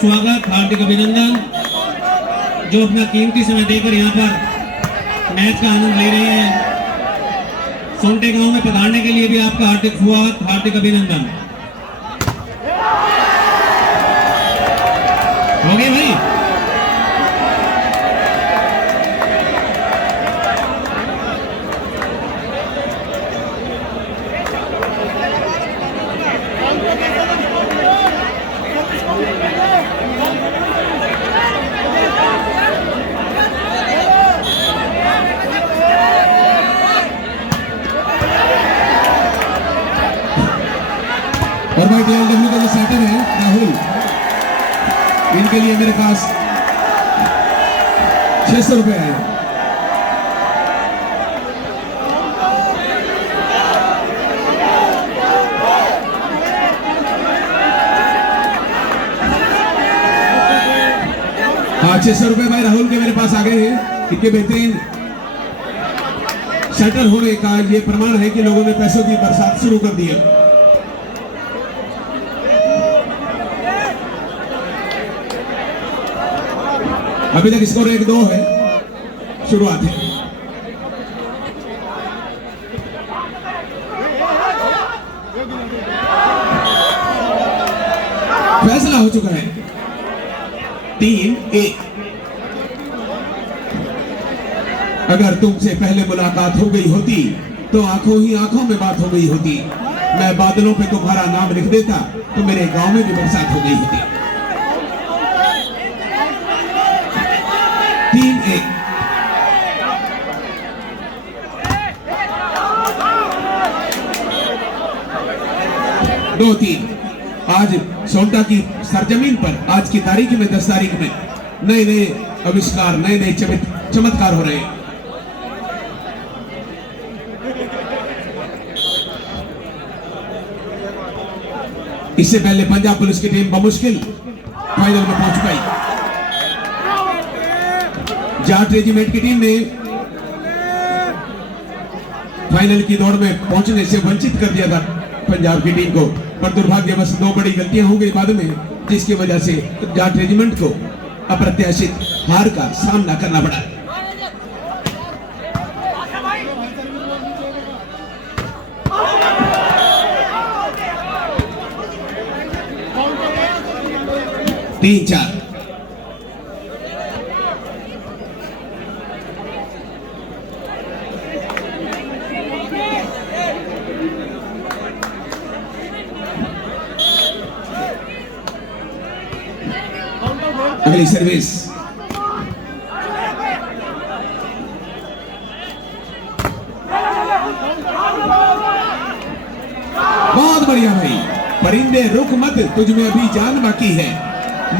स्वागत, हार्दिक अभिनंदन। जो अपना कीमती समय देकर यहाँ पर मैच का आनंद ले रहे हैं, सोनटे गांव में पधारने के लिए भी आपका हार्दिक स्वागत, हार्दिक अभिनंदन। हो गए भाई। और भाई DLW का जो सेटर है राहुल, इनके लिए मेरे पास 600 रुपए है। हाँ 600 रुपए भाई राहुल के मेरे पास आ गए हैं। इनके बेहतरीन सेटर होने का ये प्रमाण है कि लोगों ने पैसों की बरसात शुरू कर दी है। अभी तक स्कोर 1-2 है, शुरुआत है। फैसला हो चुका है 3-1। अगर तुमसे पहले मुलाकात हो गई होती तो आंखों ही आंखों में बात हो गई होती। मैं बादलों पे तुम्हारा नाम लिख देता तो मेरे गांव में भी बरसात हो गई होती। 3-1। दो तीन। आज सोनटा की सरजमीन पर आज की तारीख में 10 तारीख में नए नए आविष्कार, नए नए चमत्कार हो रहे हैं। इससे पहले पंजाब पुलिस की टीम बमुश्किल फाइनल में पहुंच पाई। जाट रेजिमेंट की टीम ने फाइनल की दौड़ में पहुंचने से वंचित कर दिया था पंजाब की टीम को, पर दुर्भाग्यवश 2 बड़ी गलतियां हो गई बाद में, जिसकी वजह से जाट रेजिमेंट को अप्रत्याशित हार का सामना करना पड़ा। तीन चार। अगली सर्विस बहुत बढ़िया भाई। परिंदे रुक मत, तुझ में अभी जान बाकी है,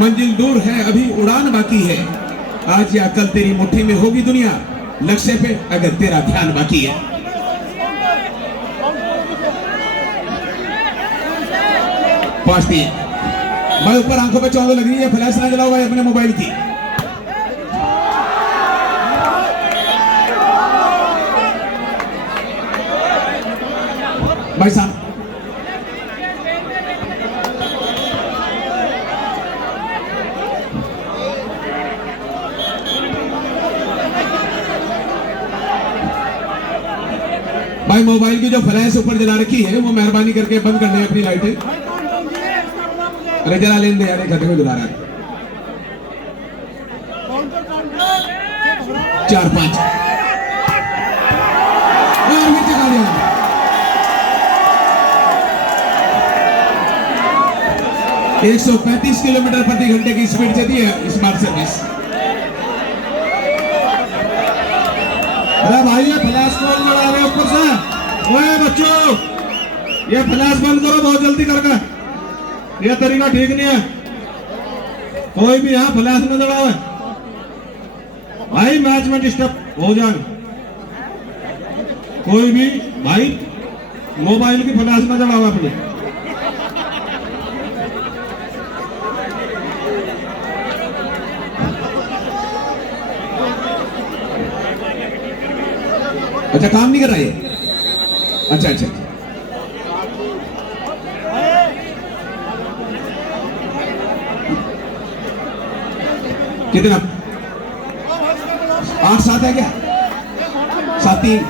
मंजिल दूर है अभी उड़ान बाकी है। आज या कल तेरी मुट्ठी में होगी दुनिया, लक्ष्य पे अगर तेरा ध्यान बाकी है। पांच तीन। भाई ऊपर आंखों पे चौंध लग रही है, फ्लैश ना जलाओ भाई अपने मोबाइल की। भाई साहब भाई मोबाइल की जो फ्लैश ऊपर जला रखी है वो मेहरबानी करके बंद कर दे अपनी लाइटें। अरे जला लेने दे यार, घर में बुला रहा है। 4-5 और भी चला दिया। 135 किलोमीटर प्रति घंटे की स्पीड से दी है स्मार्ट सर्विस। अरे भाई ये फ्लैश कौन लगा रहे ऊपर से? ओए बच्चों, ये फ्लैश बंद करो बहुत जल्दी करके, ये तरीका ठीक नहीं है। कोई भी यहाँ फ्लैश न जलाओ भाई, मैच में डिस्टर्ब हो जाए। कोई भी भाई मोबाइल की फ्लैश न जलाओ अपनी। अच्छा काम नहीं कर रहा है? अच्छा अच्छा। कितना 8-7 है क्या? 7-3।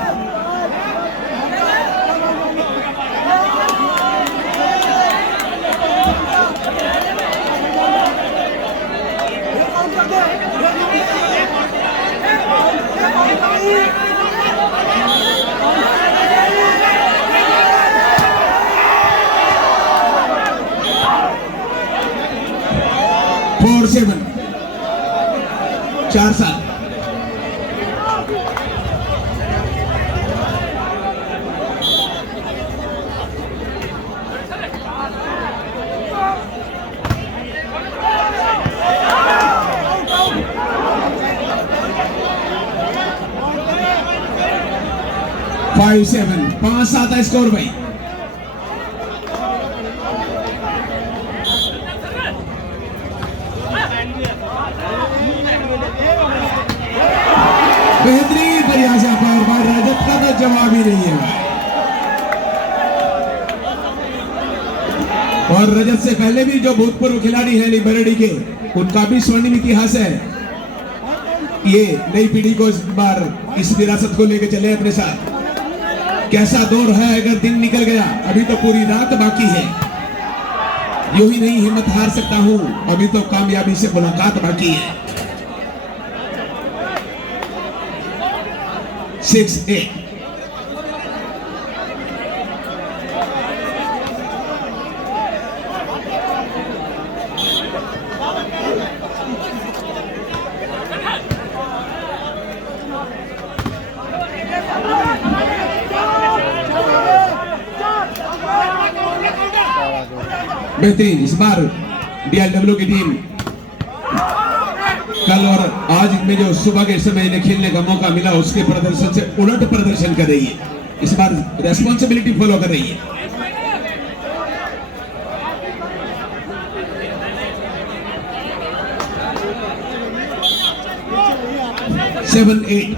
फोर 7 4-7। फाइव 7 5-7 है स्कोर भाई। बेहतरीन प्रयास है भाई, रजत का तो जवाब ही नहीं है भाई। और रजत से पहले भी जो भूतपूर्व खिलाड़ी हैं बरेडी के, उनका भी स्वर्णिम इतिहास है। ये नई पीढ़ी को इस बार इस विरासत को लेकर चले अपने साथ। कैसा दौर है, अगर दिन निकल गया, अभी तो पूरी रात बाकी है। यूं ही नहीं हिम्मत हार सकता हूं, अभी तो कामयाबी से मुलाकात बाकी है। 6-8। बेहतरीन इस बार डीएलडब्ल्यू की टीम कल और आज में जो सुबह के समय इन्हें खेलने का मौका मिला, उसके प्रदर्शन से उलट प्रदर्शन कर रही है। इस बार रेस्पॉन्सिबिलिटी फॉलो कर रही है। 7-8।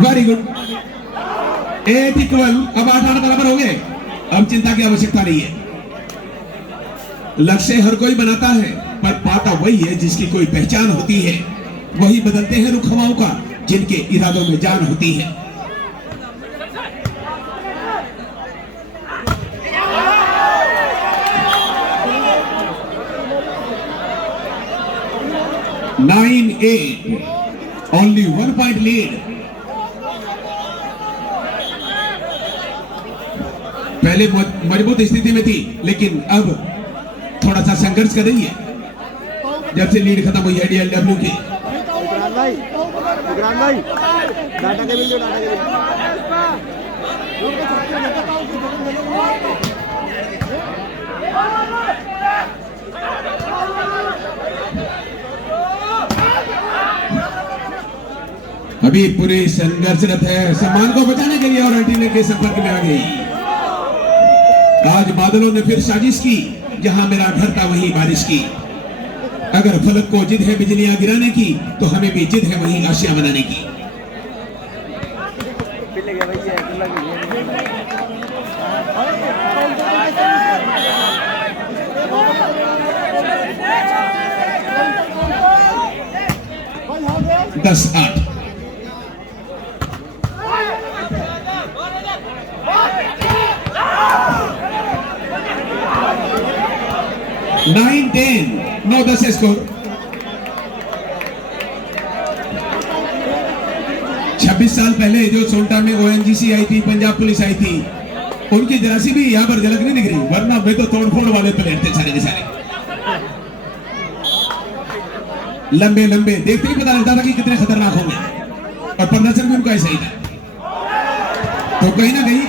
Very good. 8-12। अब 8-8 बराबर हो गए। अब चिंता की आवश्यकता नहीं है। लक्ष्य हर कोई बनाता है, पर पाता वही है जिसकी कोई पहचान होती है। वही बदलते हैं रुख हवाओं का, जिनके इरादों में जान होती है। नाइन 8। Only 1 point lead. पहले मजबूत स्थिति में थी, लेकिन अब थोड़ा सा संघर्ष कर रही है जब से लीड खत्म हुई है डीएलडब्ल्यू की। डाटा के बिल अभी पूरी संघर्षरत है, सम्मान को बचाने के लिए और एंटीने के संपर्क में आ गई। आज बादलों ने फिर साजिश की, जहां मेरा घर था वहीं बारिश की। अगर फलक को जिद है बिजलियां गिराने की, तो हमें भी जिद है वहीं आशियां बनाने की। दस 8। नाइन 10। 9-10 स्कोर। 26 साल पहले जो सोल्टा में ओएनजीसी आई थी, पंजाब पुलिस आई थी, उनकी जरा सी भी यहाँ पर झलक नहीं दिख रही, वरना वे तो तोड़फोड़ वाले प्लेयर थे सारे के सारे। लंबे लंबे देखते ही पता लगता था कि कितने खतरनाक होंगे, और प्रदर्शन भी उनका ऐसा ही था। तो कहीं ना कहीं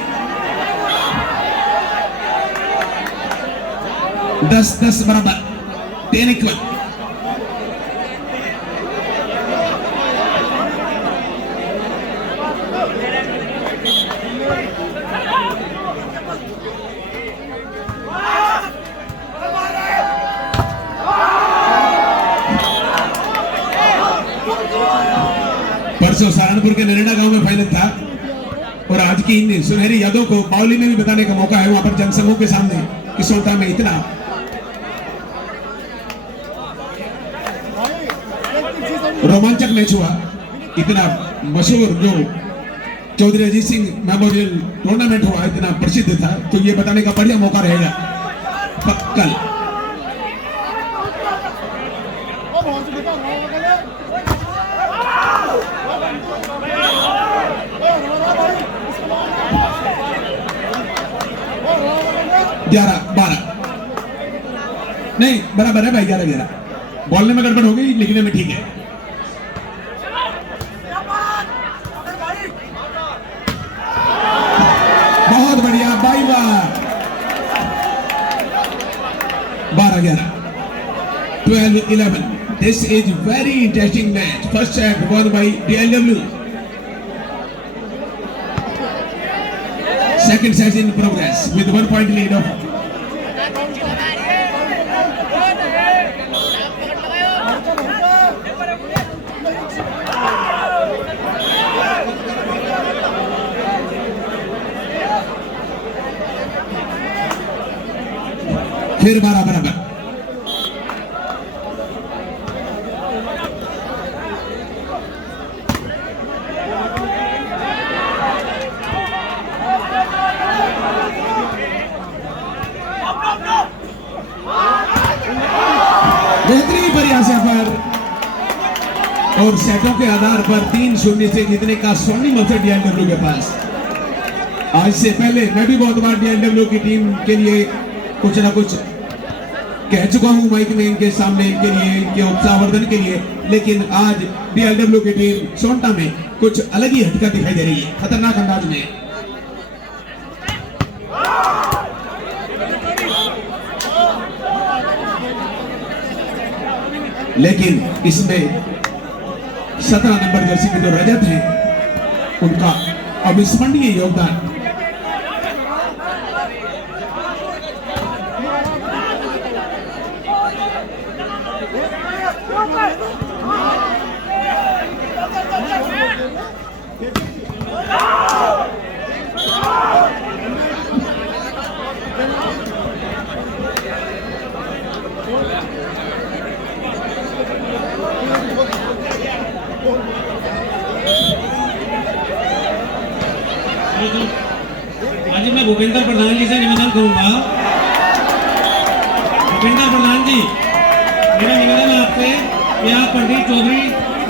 10-10 बराबर। 10-1। परसों सहारनपुर के नरेड़ा गांव में फाइनल था, और आज की इन सुनहरी यादों को बावली में भी बताने का मौका है वहां पर जनसमूह के सामने कि सोनटा में इतना रोमांचक मैच हुआ, इतना मशहूर जो चौधरी अजीत सिंह मेमोरियल टूर्नामेंट हुआ, इतना प्रसिद्ध था, तो ये बताने का बढ़िया मौका रहेगा कल। ग्यारह 12 नहीं बराबर है भाई, 11-11। बोलने में गड़बड़ हो गई, लिखने में ठीक है। बहुत बढ़िया 12-11 12-11। This is very interesting match. First set won by DLW. Second set in progress with 1 point lead of फिर 12 बराबर। बेहतरीन प्रयास है पर और सेटों के आधार पर 3-0 से जीतने का स्वर्णिम अवसर डीएलडब्ल्यू के पास। आज से पहले मैं भी बहुत बार डीएलडब्ल्यू की टीम के लिए कुछ ना कुछ कह चुका हूं माइक में, इनके सामने, इनके लिए, इनके उत्साहवर्धन के लिए, लेकिन आज डीएलडब्ल्यू की टीम सोनटा में कुछ अलग ही हटका दिखाई दे रही है, खतरनाक अंदाज में। लेकिन इसमें 17 नंबर जर्सी में जो रजत है उनका अविस्मरणीय योगदान। आज मैं भूपेंद्र प्रधान जी से निवेदन करूंगा। भूपेंद्र प्रधान जी, मेरा निवेदन है आपसे कि आप पंडित चौधरी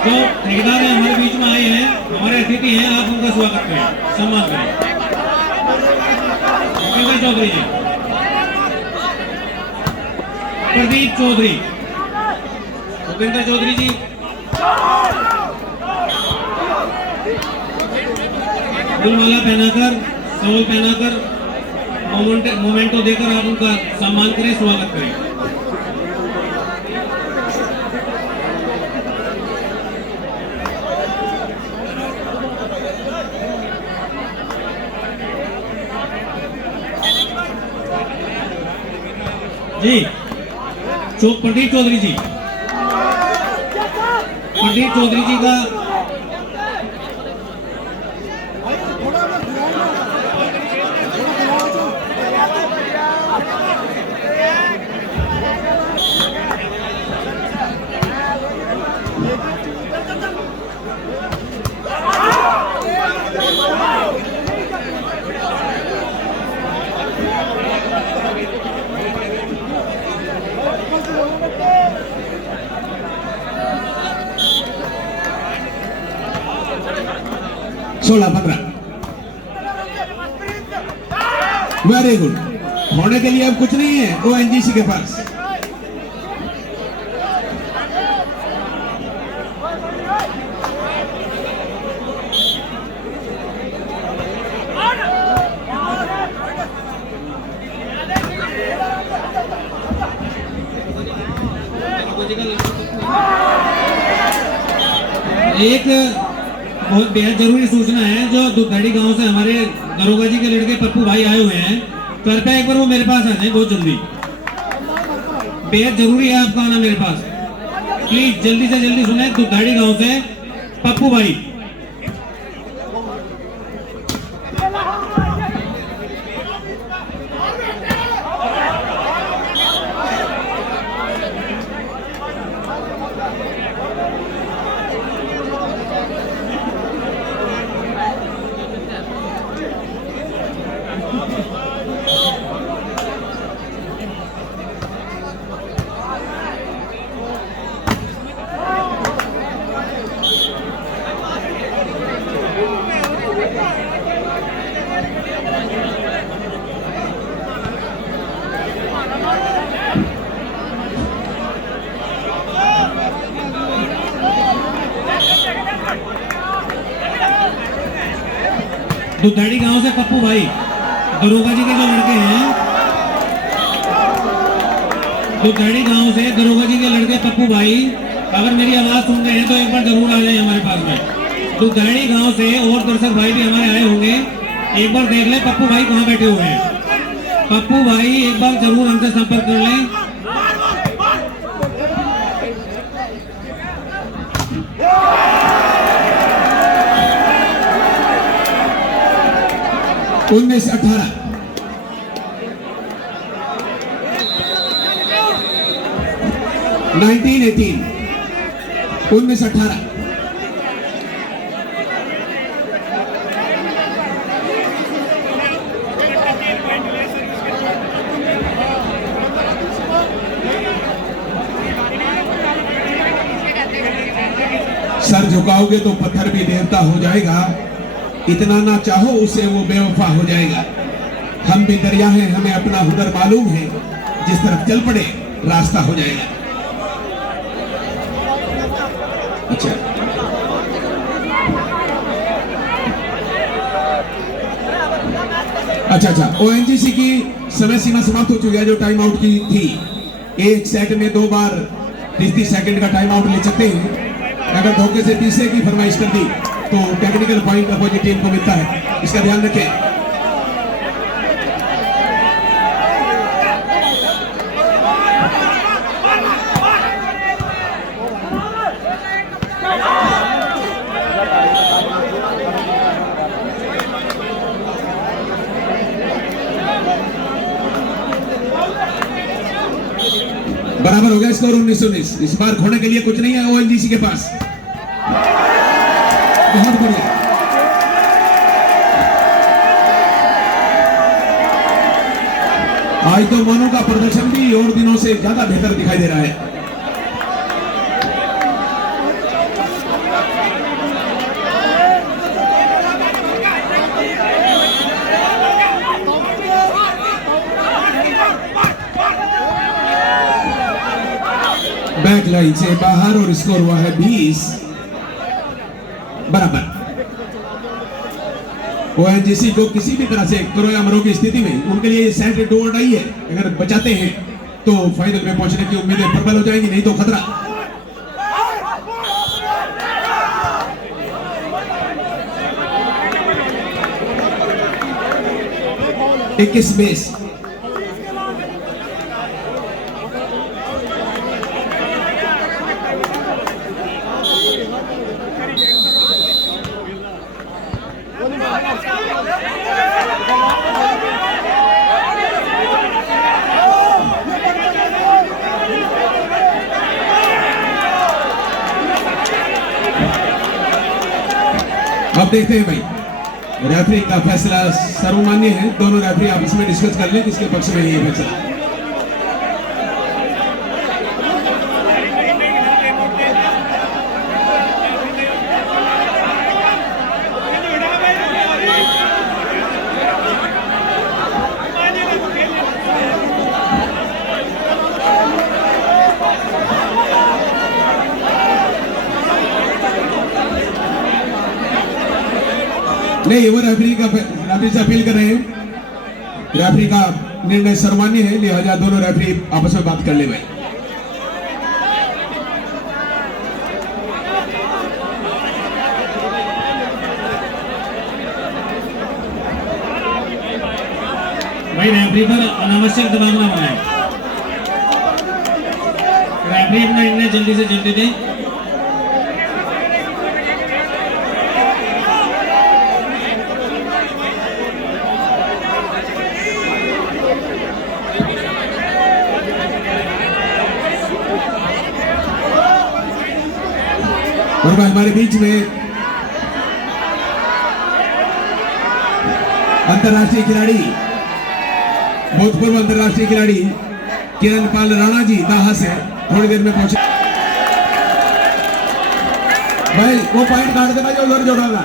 जो ठेकेदार हैं हमारे बीच में आए हैं, हमारे अतिथि हैं, आप उनका स्वागत करें, सम्मान करें। भूपेंद्र चौधरी जी, प्रदीप चौधरी, भूपेंद्र चौधरी जी, फूलमाला पहनाकर, सवाल पहनाकर, मोमेंटो देकर आप उनका सम्मान करें, स्वागत करें। जी, पंडित चौधरी जी, पंडित चौधरी जी का सोलह 15। Very good. होने के लिए अब कुछ नहीं है ओएनजीसी के पास। एक बहुत बेहद जरूरी सूचना है, जो दुधड़ी गांव से हमारे दरोगा जी के लड़के पप्पू भाई आए हुए हैं, कृपया एक बार वो मेरे पास आ जाए बहुत जल्दी। बेहद जरूरी है आपका आना मेरे पास, प्लीज जल्दी से जल्दी सुने। दुधड़ी गांव से पप्पू भाई, दुधाड़ी गांव से पप्पू भाई, दरोगा जी के जो लड़के हैं, दुधाड़ी गांव से दरोगा जी के लड़के पप्पू भाई, अगर मेरी आवाज सुन रहे हैं तो एक बार जरूर आ जाए हमारे पास में। दुधाड़ी गांव से और दर्शक भाई भी हमारे आए होंगे, एक बार देख ले पप्पू भाई कहाँ बैठे हुए हैं। पप्पू भाई एक बार जरूर हमसे संपर्क कर लें। उन्नीस 18 19-18 19-18 सर झुकाओगे तो पत्थर भी देवता हो जाएगा, इतना ना चाहो उसे वो बेवफा हो जाएगा। हम भी दरिया हैं, हमें अपना हुनर मालूम है, जिस तरफ चल पड़े रास्ता हो जाएगा। अच्छा ओएनजीसी की समय सीमा समाप्त हो चुकी है जो टाइम आउट की थी। एक सेट में 2 बार 30 सेकंड का टाइम आउट ले सकते हैं। अगर धोखे से तीसरे की फरमाइश कर दी तो टेक्निकल पॉइंट अपोजिट टीम को मिलता है, इसका ध्यान रखें। बराबर हो गया स्कोर 19-19। इस बार खोने के लिए कुछ नहीं है ओएनजीसी के पास। बहुत बढ़िया। आज तो मनु का प्रदर्शन भी और दिनों से ज्यादा बेहतर दिखाई दे रहा है। बैक लाइन से बाहर और स्कोर हुआ है 20 बराबर। ओएनजीसी को किसी भी तरह से करो या मरो की स्थिति में उनके लिए ये सेट डू और डाई है। अगर बचाते हैं तो फाइनल में पहुंचने की उम्मीदें प्रबल हो जाएंगी, नहीं तो खतरा। इक्कीस बेस अब देखते हैं भाई, रेफरी का फैसला सर्वमान्य है। दोनों रेफरी आपस में डिस्कस कर लें किसके पक्ष में ये फैसला। नहीं, वो रेफरी से अपील कर रहे हैं। रेफरी का निर्णय सर्वमान्य है, लिहाजा दोनों रेफरी आपस में बात कर ले भाई। रेफरी पर अनावश्यक दबाव ना बनाए। रेफरी अपना निर्णय जल्दी से जल्दी दें। हमारे बीच में अंतर्राष्ट्रीय खिलाड़ी, भूतपूर्व अंतर्राष्ट्रीय खिलाड़ी किरण पाल राणा जी दाहा से थोड़ी देर में पहुंचे। भाई वो पॉइंट काट दे भाई, उधर जोड़ा।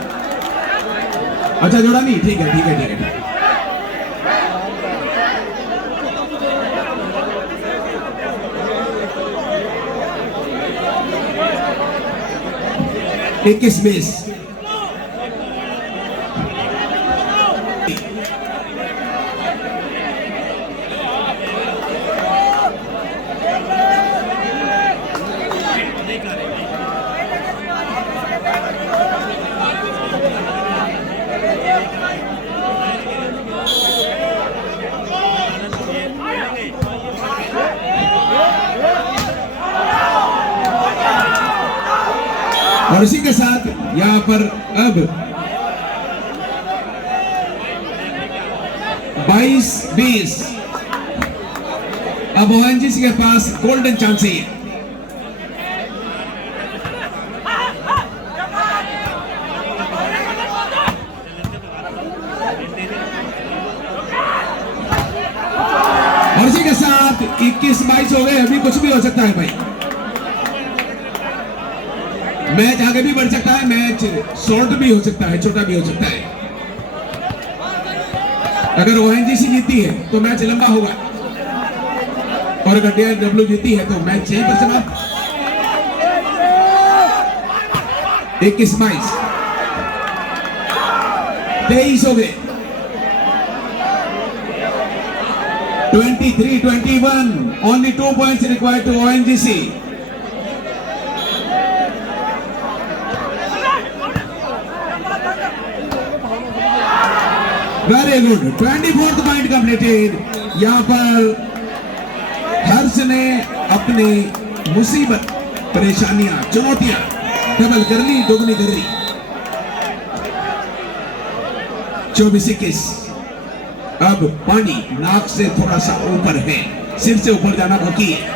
अच्छा जोड़ा नहीं, ठीक है ठीक है ठीक है। 21-20। और इसी के साथ यहां पर अब 22-20 अब ओएनजीसी के पास गोल्डन चांस है। और इसी के साथ 21-22 हो गए। अभी कुछ भी हो सकता है भाई, मैच आगे भी बढ़ सकता है, मैच शॉर्ट भी हो सकता है, छोटा भी हो सकता है। अगर ओएनजीसी जीती है तो मैच लंबा होगा, और अगर डीएलडब्ल्यू जीती है तो मैच यहीं पर समाप्त। 21-22 23 हो गए। 23-21 only 2 points required to ONGC. Very good, 24th point completed. यहां पर हर्ष ने अपनी मुसीबत, परेशानियां, चुनौतियां डबल कर ली, दोगुनी कर ली। 24-21 अब पानी नाक से थोड़ा सा ऊपर है, सिर से ऊपर जाना बाकी है।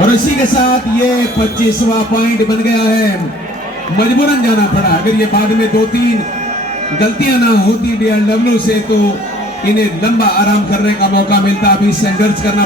और इसी के साथ ये 25वां पॉइंट बन गया है। मजबूरन जाना पड़ा। अगर ये बाद में 2-3 गलतियां ना होती डीएलडब्ल्यू से तो इन्हें लंबा आराम करने का मौका मिलता। अभी संघर्ष करना